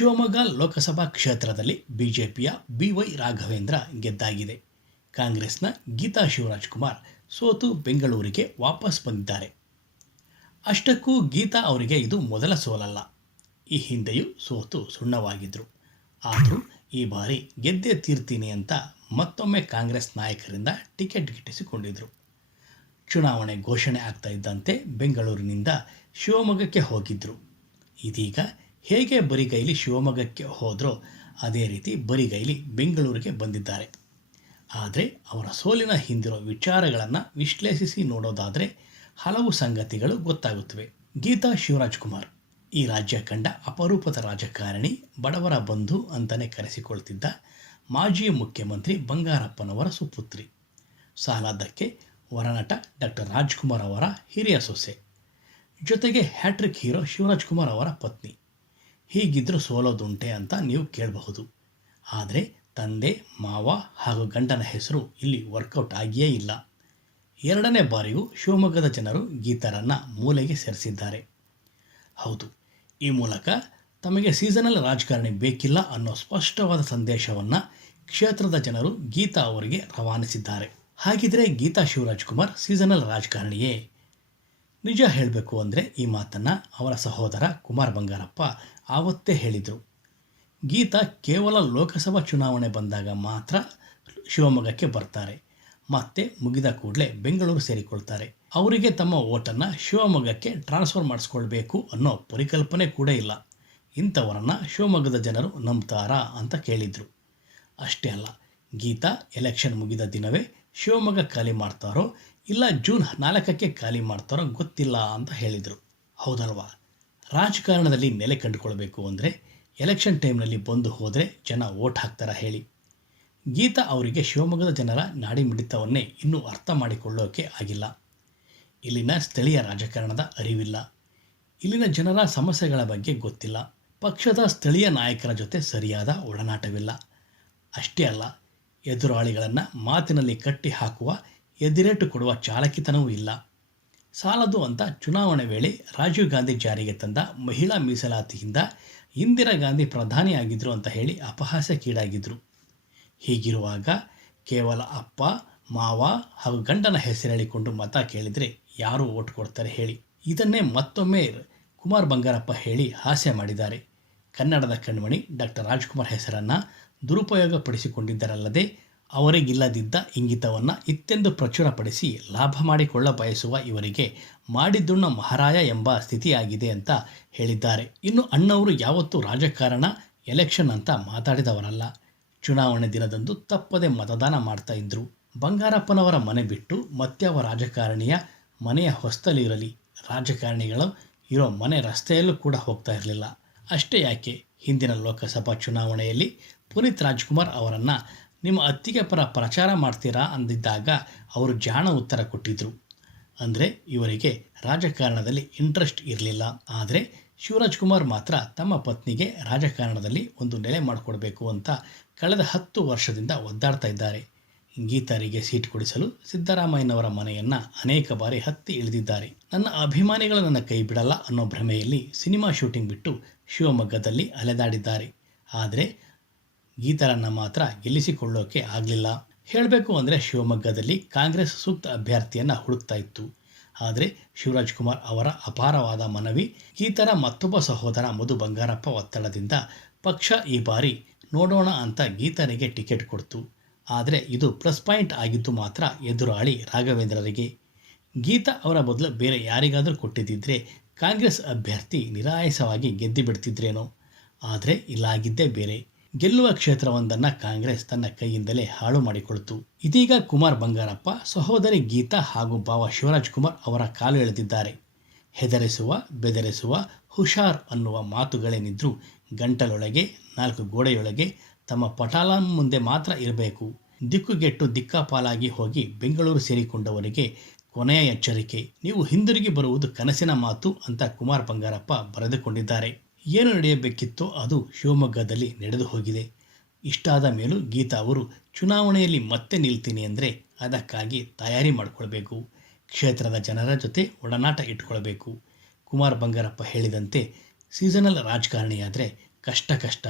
ಶಿವಮೊಗ್ಗ ಲೋಕಸಭಾ ಕ್ಷೇತ್ರದಲ್ಲಿ ಬಿಜೆಪಿಯ ಬಿವೈ ರಾಘವೇಂದ್ರ ಗೆದ್ದಾಗಿದೆ. ಕಾಂಗ್ರೆಸ್ನ ಗೀತಾ ಶಿವರಾಜ್ಕುಮಾರ್ ಸೋತು ಬೆಂಗಳೂರಿಗೆ ವಾಪಸ್ ಬಂದಿದ್ದಾರೆ. ಅಷ್ಟಕ್ಕೂ ಗೀತಾ ಅವರಿಗೆ ಇದು ಮೊದಲ ಸೋಲಲ್ಲ. ಈ ಹಿಂದೆಯೂ ಸೋತು ಸುಣ್ಣವಾಗಿದ್ದರು. ಆದರೂ ಈ ಬಾರಿ ಗೆದ್ದೇ ತೀರ್ತೀನಿ ಅಂತ ಮತ್ತೊಮ್ಮೆ ಕಾಂಗ್ರೆಸ್ ನಾಯಕರಿಂದ ಟಿಕೆಟ್ ಗಿಟ್ಟಿಸಿಕೊಂಡಿದ್ದರು. ಚುನಾವಣೆ ಘೋಷಣೆ ಆಗ್ತಾ ಇದ್ದಂತೆ ಬೆಂಗಳೂರಿನಿಂದ ಶಿವಮೊಗ್ಗಕ್ಕೆ ಹೋಗಿದ್ದರು. ಇದೀಗ ಹೇಗೆ ಬರಿಗೈಲಿ ಶಿವಮೊಗ್ಗಕ್ಕೆ ಹೋದರೋ ಅದೇ ರೀತಿ ಬರಿಗೈಲಿ ಬೆಂಗಳೂರಿಗೆ ಬಂದಿದ್ದಾರೆ. ಆದರೆ ಅವರ ಸೋಲಿನ ಹಿಂದಿರೋ ವಿಚಾರಗಳನ್ನು ವಿಶ್ಲೇಷಿಸಿ ನೋಡೋದಾದರೆ ಹಲವು ಸಂಗತಿಗಳು ಗೊತ್ತಾಗುತ್ತವೆ. ಗೀತಾ ಶಿವರಾಜ್ಕುಮಾರ್ ಈ ರಾಜ್ಯ ಕಂಡ ಅಪರೂಪದ ರಾಜಕಾರಣಿ, ಬಡವರ ಬಂಧು ಅಂತಲೇ ಕರೆಸಿಕೊಳ್ತಿದ್ದ ಮಾಜಿ ಮುಖ್ಯಮಂತ್ರಿ ಬಂಗಾರಪ್ಪನವರ ಸುಪುತ್ರಿ. ಸಾಲದ್ದಕ್ಕೆ ವರನಟ ಡಾಕ್ಟರ್ ರಾಜ್ಕುಮಾರ್ ಅವರ ಹಿರಿಯ ಸೊಸೆ, ಜೊತೆಗೆ ಹ್ಯಾಟ್ರಿಕ್ ಹೀರೋ ಶಿವರಾಜ್ಕುಮಾರ್ ಅವರ ಪತ್ನಿ. ಹೀಗಿದ್ದರೂ ಸೋಲೋದುಂಟೆ ಅಂತ ನೀವು ಕೇಳಬಹುದು. ಆದರೆ ತಂದೆ, ಮಾವ ಹಾಗೂ ಗಂಡನ ಹೆಸರು ಇಲ್ಲಿ ವರ್ಕೌಟ್ ಆಗಿಯೇ ಇಲ್ಲ. ಎರಡನೇ ಬಾರಿಗೂ ಶಿವಮೊಗ್ಗದ ಜನರು ಗೀತಾರನ್ನು ಮೂಲೆಗೆ ಸೇರಿಸಿದ್ದಾರೆ. ಹೌದು, ಈ ಮೂಲಕ ತಮಗೆ ಸೀಸನಲ್ ರಾಜಕಾರಣಿ ಬೇಕಿಲ್ಲ ಅನ್ನೋ ಸ್ಪಷ್ಟವಾದ ಸಂದೇಶವನ್ನು ಕ್ಷೇತ್ರದ ಜನರು ಗೀತಾ ಅವರಿಗೆ ರವಾನಿಸಿದ್ದಾರೆ. ಹಾಗಿದ್ರೆ ಗೀತಾ ಶಿವರಾಜ್ಕುಮಾರ್ ಸೀಸನಲ್ ರಾಜಕಾರಣಿಯೇ? ನಿಜ ಹೇಳಬೇಕು ಅಂದರೆ ಈ ಮಾತನ್ನು ಅವರ ಸಹೋದರ ಕುಮಾರ್ ಬಂಗಾರಪ್ಪ ಆವತ್ತೇ ಹೇಳಿದರು. ಗೀತಾ ಕೇವಲ ಲೋಕಸಭಾ ಚುನಾವಣೆ ಬಂದಾಗ ಮಾತ್ರ ಶಿವಮೊಗ್ಗಕ್ಕೆ ಬರ್ತಾರೆ, ಮತ್ತೆ ಮುಗಿದ ಕೂಡಲೇ ಬೆಂಗಳೂರು ಸೇರಿಕೊಳ್ತಾರೆ. ಅವರಿಗೆ ತಮ್ಮ ಓಟನ್ನು ಶಿವಮೊಗ್ಗಕ್ಕೆ ಟ್ರಾನ್ಸ್ಫರ್ ಮಾಡಿಸ್ಕೊಳ್ಬೇಕು ಅನ್ನೋ ಪರಿಕಲ್ಪನೆ ಕೂಡ ಇಲ್ಲ. ಇಂಥವರನ್ನು ಶಿವಮೊಗ್ಗದ ಜನರು ನಂಬ್ತಾರಾ ಅಂತ ಕೇಳಿದರು. ಅಷ್ಟೇ ಅಲ್ಲ, ಗೀತಾ ಎಲೆಕ್ಷನ್ ಮುಗಿದ ದಿನವೇ ಶಿವಮೊಗ್ಗ ಖಾಲಿ ಮಾಡ್ತಾರೋ ಇಲ್ಲ ಜೂನ್ 4ಕ್ಕೆ ಖಾಲಿ ಮಾಡ್ತಾರೋ ಗೊತ್ತಿಲ್ಲ ಅಂತ ಹೇಳಿದರು. ಹೌದಲ್ವಾ? ರಾಜಕಾರಣದಲ್ಲಿ ನೆಲೆ ಕಂಡುಕೊಳ್ಬೇಕು ಅಂದರೆ ಎಲೆಕ್ಷನ್ ಟೈಮ್ನಲ್ಲಿ ಬಂದು ಹೋದರೆ ಜನ ಓಟ್ ಹಾಕ್ತಾರ ಹೇಳಿ? ಗೀತಾ ಅವರಿಗೆ ಶಿವಮೊಗ್ಗದ ಜನರ ನಾಡಿ ಮಿಡಿತವನ್ನೇ ಇನ್ನೂ ಅರ್ಥ ಮಾಡಿಕೊಳ್ಳೋಕೆ ಆಗಿಲ್ಲ. ಇಲ್ಲಿನ ಸ್ಥಳೀಯ ರಾಜಕಾರಣದ ಅರಿವಿಲ್ಲ, ಇಲ್ಲಿನ ಜನರ ಸಮಸ್ಯೆಗಳ ಬಗ್ಗೆ ಗೊತ್ತಿಲ್ಲ, ಪಕ್ಷದ ಸ್ಥಳೀಯ ನಾಯಕರ ಜೊತೆ ಸರಿಯಾದ ಒಡನಾಟವಿಲ್ಲ. ಅಷ್ಟೇ ಅಲ್ಲ, ಎದುರಾಳಿಗಳನ್ನು ಮಾತಿನಲ್ಲಿ ಕಟ್ಟಿ ಹಾಕುವ, ಎದಿರೇಟು ಕೊಡುವ ಚಾಲಕಿತನವೂ ಇಲ್ಲ. ಸಾಲದು ಅಂತ ಚುನಾವಣೆ ವೇಳೆ ರಾಜೀವ್ ಗಾಂಧಿ ಜಾರಿಗೆ ತಂದ ಮಹಿಳಾ ಮೀಸಲಾತಿಯಿಂದ ಇಂದಿರಾ ಗಾಂಧಿ ಪ್ರಧಾನಿಯಾಗಿದ್ದರು ಅಂತ ಹೇಳಿ ಅಪಹಾಸ್ಯಕ್ಕೀಡಾಗಿದ್ದರು. ಹೀಗಿರುವಾಗ ಕೇವಲ ಅಪ್ಪ, ಮಾವ ಹಾಗೂ ಗಂಡನ ಹೆಸರೇಳಿಕೊಂಡು ಮತ ಕೇಳಿದರೆ ಯಾರು ಓಟ್ ಕೊಡ್ತಾರೆ ಹೇಳಿ? ಇದನ್ನೇ ಮತ್ತೊಮ್ಮೆ ಕುಮಾರ್ ಬಂಗಾರಪ್ಪ ಹೇಳಿ ಹಾಸ್ಯ ಮಾಡಿದ್ದಾರೆ. ಕನ್ನಡದ ಕಣ್ಮಣಿ ಡಾಕ್ಟರ್ ರಾಜ್ಕುಮಾರ್ ಹೆಸರನ್ನು ದುರುಪಯೋಗಪಡಿಸಿಕೊಂಡಿದ್ದರಲ್ಲದೆ ಅವರಿಗಿಲ್ಲದಿದ್ದ ಇಂಗಿತವನ್ನು ಇತ್ತೆಂದು ಪ್ರಚುರಪಡಿಸಿ ಲಾಭ ಮಾಡಿಕೊಳ್ಳ ಬಯಸುವ ಇವರಿಗೆ ಮಾಡಿದ್ದುಣ್ಣ ಮಹಾರಾಯ ಎಂಬ ಸ್ಥಿತಿಯಾಗಿದೆ ಅಂತ ಹೇಳಿದ್ದಾರೆ. ಇನ್ನು ಅಣ್ಣವರು ಯಾವತ್ತೂ ರಾಜಕಾರಣ, ಎಲೆಕ್ಷನ್ ಅಂತ ಮಾತಾಡಿದವರಲ್ಲ. ಚುನಾವಣೆ ದಿನದಂದು ತಪ್ಪದೆ ಮತದಾನ ಮಾಡ್ತಾ ಇದ್ರು. ಬಂಗಾರಪ್ಪನವರ ಮನೆ ಬಿಟ್ಟು ಮತ್ಯಾವ ರಾಜಕಾರಣಿಯ ಮನೆಯ ಹೊಸ್ತಲಿರಲಿ, ರಾಜಕಾರಣಿಗಳು ಇರೋ ಮನೆ ರಸ್ತೆಯಲ್ಲೂ ಕೂಡ ಹೋಗ್ತಾ ಇರಲಿಲ್ಲ. ಅಷ್ಟೇ ಯಾಕೆ, ಹಿಂದಿನ ಲೋಕಸಭಾ ಚುನಾವಣೆಯಲ್ಲಿ ಪುನೀತ್ ರಾಜ್ಕುಮಾರ್ ಅವರನ್ನು ನಿಮ್ಮ ಅತ್ತಿಗೆ ಪರ ಪ್ರಚಾರ ಮಾಡ್ತೀರಾ ಅಂದಿದ್ದಾಗ ಅವರು ಜಾಣ ಉತ್ತರ ಕೊಟ್ಟಿದ್ದರು. ಅಂದರೆ ಇವರಿಗೆ ರಾಜಕಾರಣದಲ್ಲಿ ಇಂಟ್ರೆಸ್ಟ್ ಇರಲಿಲ್ಲ. ಆದರೆ ಶಿವರಾಜ್ಕುಮಾರ್ ಮಾತ್ರ ತಮ್ಮ ಪತ್ನಿಗೆ ರಾಜಕಾರಣದಲ್ಲಿ ಒಂದು ನೆಲೆ ಮಾಡಿಕೊಡ್ಬೇಕು ಅಂತ ಕಳೆದ 10 ವರ್ಷದಿಂದ ಒದ್ದಾಡ್ತಾ ಇದ್ದಾರೆ. ಗೀತಾರಿಗೆ ಸೀಟ್ ಕೊಡಿಸಲು ಸಿದ್ದರಾಮಯ್ಯನವರ ಮನೆಯನ್ನು ಅನೇಕ ಬಾರಿ ಹತ್ತಿ ಇಳಿದಿದ್ದಾರೆ. ನನ್ನ ಅಭಿಮಾನಿಗಳು ನನ್ನ ಕೈ ಬಿಡಲ್ಲ ಅನ್ನೋ ಭ್ರಮೆಯಲ್ಲಿ ಸಿನಿಮಾ ಶೂಟಿಂಗ್ ಬಿಟ್ಟು ಶಿವಮೊಗ್ಗದಲ್ಲಿ ಅಲೆದಾಡಿದ್ದಾರೆ. ಆದರೆ ಗೀತಾರನ್ನು ಮಾತ್ರ ಗೆಲ್ಲಿಸಿಕೊಳ್ಳೋಕೆ ಆಗಲಿಲ್ಲ. ಹೇಳಬೇಕು ಅಂದರೆ ಶಿವಮೊಗ್ಗದಲ್ಲಿ ಕಾಂಗ್ರೆಸ್ ಸೂಕ್ತ ಅಭ್ಯರ್ಥಿಯನ್ನು ಹುಡುಕ್ತಾ ಇತ್ತು. ಆದರೆ ಶಿವರಾಜ್ಕುಮಾರ್ ಅವರ ಅಪಾರವಾದ ಮನವಿ, ಗೀತಾರ ಮತ್ತೊಬ್ಬ ಸಹೋದರ ಮಧು ಬಂಗಾರಪ್ಪ ಒತ್ತಡದಿಂದ ಪಕ್ಷ ಈ ಬಾರಿ ನೋಡೋಣ ಅಂತ ಗೀತಾರಿಗೆ ಟಿಕೆಟ್ ಕೊಡ್ತು. ಆದರೆ ಇದು ಪ್ಲಸ್ ಪಾಯಿಂಟ್ ಆಗಿದ್ದು ಮಾತ್ರ ಎದುರಾಳಿ ರಾಘವೇಂದ್ರರಿಗೆ. ಗೀತಾ ಅವರ ಬದಲು ಬೇರೆ ಯಾರಿಗಾದರೂ ಕೊಟ್ಟಿದ್ದಿದ್ರೆ ಕಾಂಗ್ರೆಸ್ ಅಭ್ಯರ್ಥಿ ನಿರಾಯಾಸವಾಗಿ ಗೆದ್ದು ಬಿಡ್ತಿದ್ರೇನೋ. ಆದರೆ ಇಲ್ಲಾಗಿದ್ದೇ ಬೇರೆ. ಗೆಲ್ಲುವ ಕ್ಷೇತ್ರವೊಂದನ್ನು ಕಾಂಗ್ರೆಸ್ ತನ್ನ ಕೈಯಿಂದಲೇ ಹಾಳು ಮಾಡಿಕೊಳ್ತು. ಇದೀಗ ಕುಮಾರ್ ಬಂಗಾರಪ್ಪ ಸಹೋದರಿ ಗೀತಾ ಹಾಗೂ ಭಾವ ಶಿವರಾಜ್ಕುಮಾರ್ ಅವರ ಕಾಲು ಎಳೆದಿದ್ದಾರೆ. ಹೆದರಿಸುವ, ಬೆದರಿಸುವ, ಹುಷಾರ್ ಅನ್ನುವ ಮಾತುಗಳೇನಿದ್ರೂ ಗಂಟಲೊಳಗೆ, 4 ಗೋಡೆಯೊಳಗೆ ತಮ್ಮ ಪಟಾಲ ಮುಂದೆ ಮಾತ್ರ ಇರಬೇಕು. ದಿಕ್ಕುಗೆಟ್ಟು ದಿಕ್ಕಾಪಾಲಾಗಿ ಹೋಗಿ ಬೆಂಗಳೂರು ಸೇರಿಕೊಂಡವರಿಗೆ ಕೊನೆಯ ಎಚ್ಚರಿಕೆ, ನೀವು ಹಿಂದಿರುಗಿ ಬರುವುದು ಕನಸಿನ ಮಾತು ಅಂತ ಕುಮಾರ್ ಬಂಗಾರಪ್ಪ ಬರೆದುಕೊಂಡಿದ್ದಾರೆ. ಏನು ನಡೆಯಬೇಕಿತ್ತೋ ಅದು ಶಿವಮೊಗ್ಗದಲ್ಲಿ ನಡೆದು ಹೋಗಿದೆ. ಇಷ್ಟಾದ ಮೇಲೂ ಗೀತಾ ಅವರು ಚುನಾವಣೆಯಲ್ಲಿ ಮತ್ತೆ ನಿಲ್ತೀನಿ ಅಂದರೆ ಅದಕ್ಕಾಗಿ ತಯಾರಿ ಮಾಡಿಕೊಳ್ಬೇಕು. ಕ್ಷೇತ್ರದ ಜನರ ಜೊತೆ ಒಡನಾಟ ಇಟ್ಕೊಳ್ಬೇಕು. ಕುಮಾರ್ ಬಂಗಾರಪ್ಪ ಹೇಳಿದಂತೆ ಸೀಸನಲ್ ರಾಜಕಾರಣಿಯಾದರೆ ಕಷ್ಟ ಕಷ್ಟ